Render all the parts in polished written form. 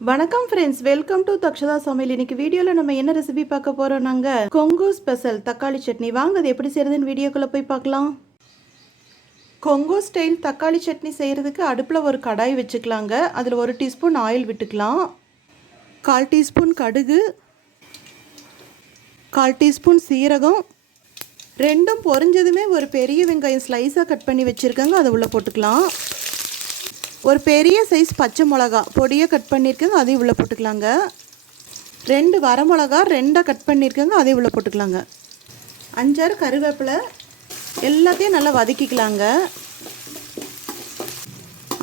வணக்கம் friends, welcome to தக்ஷதாSamayal. இன்னைக்கு வீடியோவில் நம்ம என்ன ரெசிபி பார்க்க போகிறோம்? நாங்கள் கொங்கு ஸ்பெஷல் தக்காளி சட்னி. வாங்க அது எப்படி செய்கிறதுன்னு வீடியோக்குள்ளே போய் பார்க்கலாம். கொங்கு ஸ்டைல் தக்காளி சட்னி செய்கிறதுக்கு அடுப்பில் ஒரு கடாய் வச்சுக்கலாங்க. அதில் 1 டீஸ்பூன் ஆயில் விட்டுக்கலாம். 1/4 டீஸ்பூன் கடுகு, 1/4 டீஸ்பூன் சீரகம். ரெண்டும் பொரிஞ்சதுமே ஒரு பெரிய வெங்காயம் ஸ்லைஸாக கட் பண்ணி வச்சுருக்கேங்க, அதை உள்ளே போட்டுக்கலாம். ஒரு பெரிய சைஸ் பச்சை மிளகா பொடியாக கட் பண்ணியிருக்கேங்க, அதையும் உள்ளே போட்டுக்கலாங்க. 2 வரமிளகா 2ஆக கட் பண்ணியிருக்கேங்க, அதையும் உள்ளே போட்டுக்கலாங்க. 5-6 கருவேப்பிலை, எல்லாத்தையும் நல்லா வதக்கிக்கலாங்க.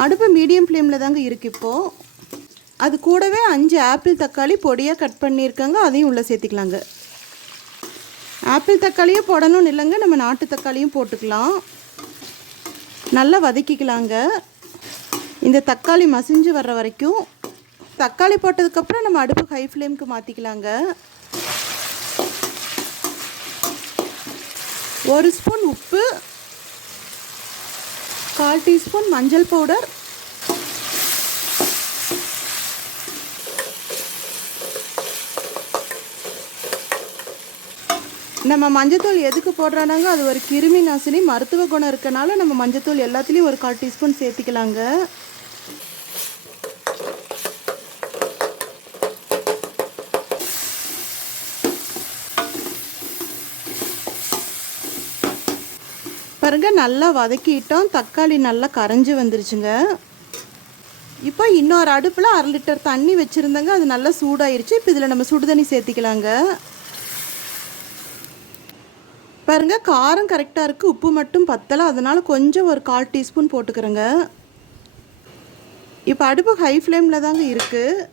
அடுப்பு மீடியம் ஃப்ளேமில் தாங்க இருக்குது இப்போது. அது கூடவே 5 ஆப்பிள் தக்காளி பொடியாக கட் பண்ணியிருக்கேங்க, அதையும் உள்ளே சேர்த்திக்கலாங்க. ஆப்பிள் தக்காளியே போடணும்னு இல்லைங்க, நம்ம நாட்டு தக்காளியும் போட்டுக்கலாம். நல்லா வதக்கிக்கலாங்க. இந்த தக்காளி மசிஞ்சு வர்ற வரைக்கும். தக்காளி போட்டதுக்கப்புறம் நம்ம அடுப்பு ஹை ஃப்ளேமுக்கு மாற்றிக்கலாங்க. 1 ஸ்பூன் உப்பு, 1/4 டீஸ்பூன் மஞ்சள் பவுடர், நம்ம மஞ்சத்தூள் எதுக்கு போடுறானாங்க, அது ஒரு கிருமி நாசினி, மருத்துவ குணம் இருக்கனால நம்ம மஞ்சத்தூள் எல்லாத்துலேயும் ஒரு 1/4 டீஸ்பூன் சேர்த்திக்கலாங்க. பாருங்க, நல்லா வதக்கிட்டோம். தக்காளி நல்லா கரைஞ்சி வந்துருச்சுங்க. இப்போ இன்னொரு அடுப்பில் 1/2 லிட்டர் தண்ணி வச்சுருந்தேங்க, அது நல்லா சூடாயிருச்சு. இப்போ இதில் நம்ம சுடு தண்ணி சேர்த்திக்கலாங்க. பாருங்கள், காரம் கரெக்டாக இருக்குது, உப்பு மட்டும் பத்தலை, அதனால் கொஞ்சம் ஒரு 1/4 டீஸ்பூன் போட்டுக்கிறேங்க. இப்போ அடுப்பு ஹை ஃப்ளேமில் தாங்க இருக்குது.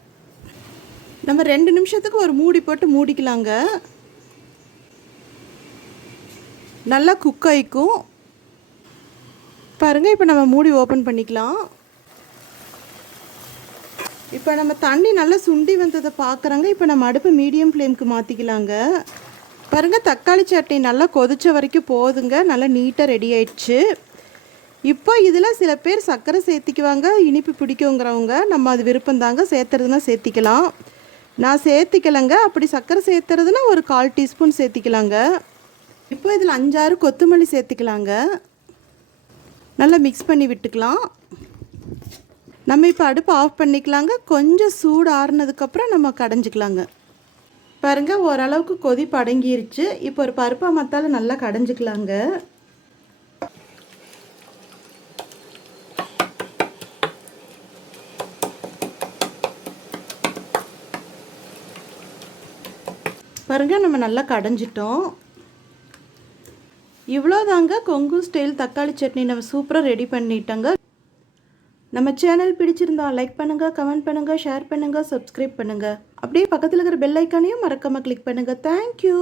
நம்ம 2 நிமிஷத்துக்கு ஒரு மூடி போட்டு மூடிக்கலாங்க. நல்லா குக் ஆகிக்கும். பாருங்கள், இப்போ நம்ம மூடி ஓப்பன் பண்ணிக்கலாம். இப்போ நம்ம தண்ணி நல்லா சுண்டி வந்ததை பார்க்குறாங்க. இப்போ நம்ம அடுப்பு மீடியம் ஃப்ளேமுக்கு மாற்றிக்கலாங்க. பாருங்கள், தக்காளி சட்னி நல்லா கொதிச்ச வரைக்கும் போதுங்க, நல்லா நீட்டாக ரெடி ஆயிடுச்சு. இப்போ இதில் சில பேர் சர்க்கரை சேர்த்திக்குவாங்க, இனிப்பு பிடிக்குங்கிறவங்க. நம்ம அது விருப்பம் தாங்க, சேர்த்துறதுனா சேர்த்திக்கலாம். நான் சேர்த்திக்கலைங்க. அப்படி சர்க்கரை சேர்த்துறதுனா ஒரு 1/4 டீஸ்பூன் சேர்த்திக்கலாங்க. இப்போ இதில் 5-6 கொத்தமல்லி சேர்த்திக்கலாங்க. நல்லா மிக்ஸ் பண்ணி விட்டுக்கலாம். நம்ம இப்போ அடுப்பு ஆஃப் பண்ணிக்கலாங்க. கொஞ்சம் சூடு ஆறுனதுக்கப்புறம் நம்ம கடைஞ்சிக்கலாங்க. பாருங்கள், ஓரளவுக்கு கொதிப்பு அடங்கிருச்சு. இப்போ ஒரு பருப்பா மத்தால நல்லா கடைஞ்சிக்கலாங்க. பாருங்கள், நம்ம நல்லா கடைஞ்சிட்டோம். இவ்வளோதாங்க கொங்கு ஸ்டைல் தக்காளி சட்னி நம்ம சூப்பராக ரெடி பண்ணிட்டோங்க. நம்ம சேனல் பிடிச்சிருந்தா லைக் பண்ணுங்கள், கமெண்ட் பண்ணுங்கள், ஷேர் பண்ணுங்கள், சப்ஸ்கிரைப் பண்ணுங்கள். அப்படியே பக்கத்தில் இருக்கிற பெல் ஐக்கானையும் மறக்காமல் கிளிக் பண்ணுங்கள். தேங்க்யூ.